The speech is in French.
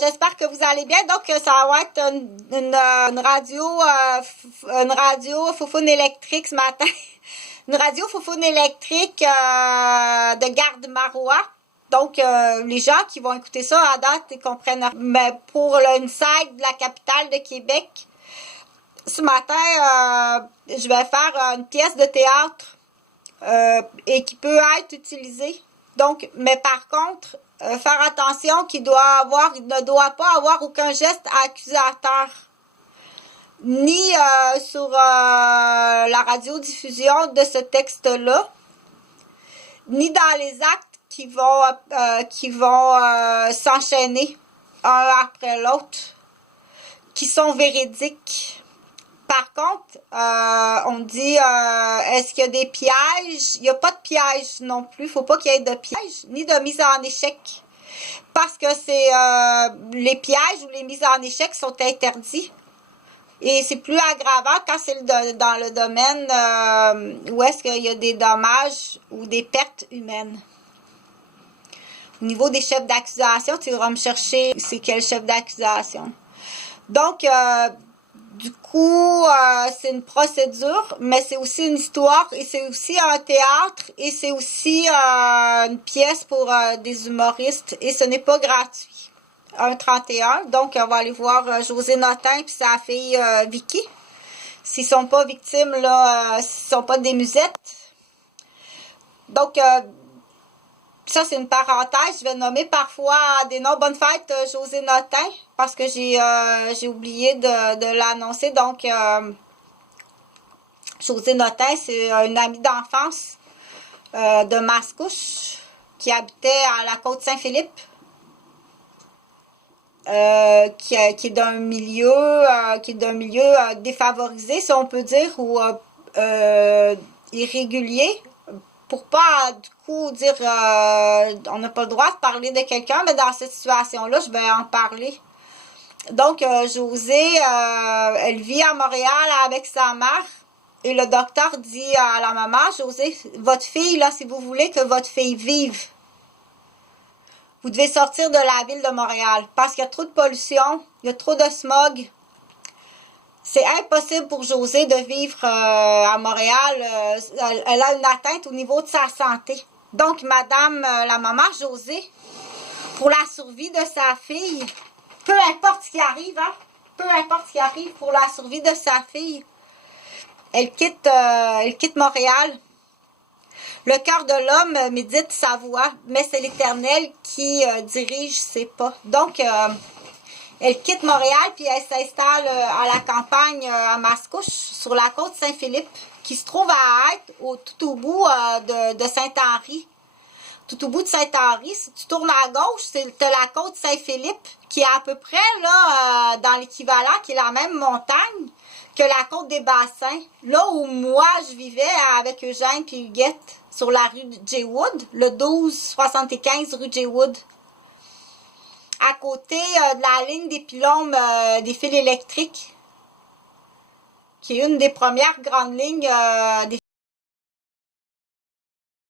j'espère que vous allez bien. Donc, ça va être une radio foufoune électrique ce matin. Une radio foufoune électrique de Garde-Marois. Donc, les gens qui vont écouter ça à date, ils comprennent. Mais pour une site de la capitale de Québec, ce matin, je vais faire une pièce de théâtre et qui peut être utilisée. Donc, mais par contre, faire attention qu'il ne doit pas avoir aucun geste accusateur. Ni sur la radiodiffusion de ce texte-là, ni dans les actes qui vont s'enchaîner un après l'autre, qui sont véridiques. Par contre, on dit, est-ce qu'il y a des pièges? Il n'y a pas de pièges non plus. Il ne faut pas qu'il y ait de pièges, ni de mise en échec. Parce que les pièges ou les mises en échec sont interdits. Et c'est plus aggravant quand c'est dans le domaine où est-ce qu'il y a des dommages ou des pertes humaines. Au niveau des chefs d'accusation, tu vas me chercher c'est quel chef d'accusation. Donc, du coup, c'est une procédure, mais c'est aussi une histoire et c'est aussi un théâtre et c'est aussi une pièce pour des humoristes et ce n'est pas gratuit. Un 31, donc on va aller voir José Notin et sa fille Vicky. S'ils sont pas victimes, là, s'ils sont pas des musettes. Donc, ça, c'est une parenthèse. Je vais nommer parfois des noms. Bonne fête, José Notin, parce que j'ai oublié de l'annoncer. Donc, José Notin, c'est une amie d'enfance de Mascouche qui habitait à la Côte-Saint-Philippe, qui est d'un milieu défavorisé, si on peut dire, ou irrégulier. Pour pas, du coup, dire on n'a pas le droit de parler de quelqu'un, mais dans cette situation-là, je vais en parler. Donc, José, elle vit à Montréal avec sa mère. Et le docteur dit à la maman, José, votre fille, là, si vous voulez que votre fille vive, vous devez sortir de la ville de Montréal. Parce qu'il y a trop de pollution, il y a trop de smog. C'est impossible pour José de vivre à Montréal. Elle a une atteinte au niveau de sa santé. Donc, madame, la maman José, pour la survie de sa fille, peu importe ce qui arrive, hein, peu importe ce qui arrive pour la survie de sa fille, elle quitte Montréal. Le cœur de l'homme médite sa voix, mais c'est l'Éternel qui dirige ses pas. Donc, elle quitte Montréal puis elle s'installe à la campagne à Mascouche, sur la côte Saint-Philippe, qui se trouve à être tout au bout de Saint-Henri. Tout au bout de Saint-Henri, si tu tournes à gauche, c'est la côte Saint-Philippe, qui est à peu près là dans l'équivalent, qui est la même montagne que la côte des Bassins. Là où moi, je vivais avec Eugène et Huguette, sur la rue J-Wood, le 1275 rue J-Wood. À côté de la ligne des pylônes des fils électriques, qui est une des premières grandes lignes des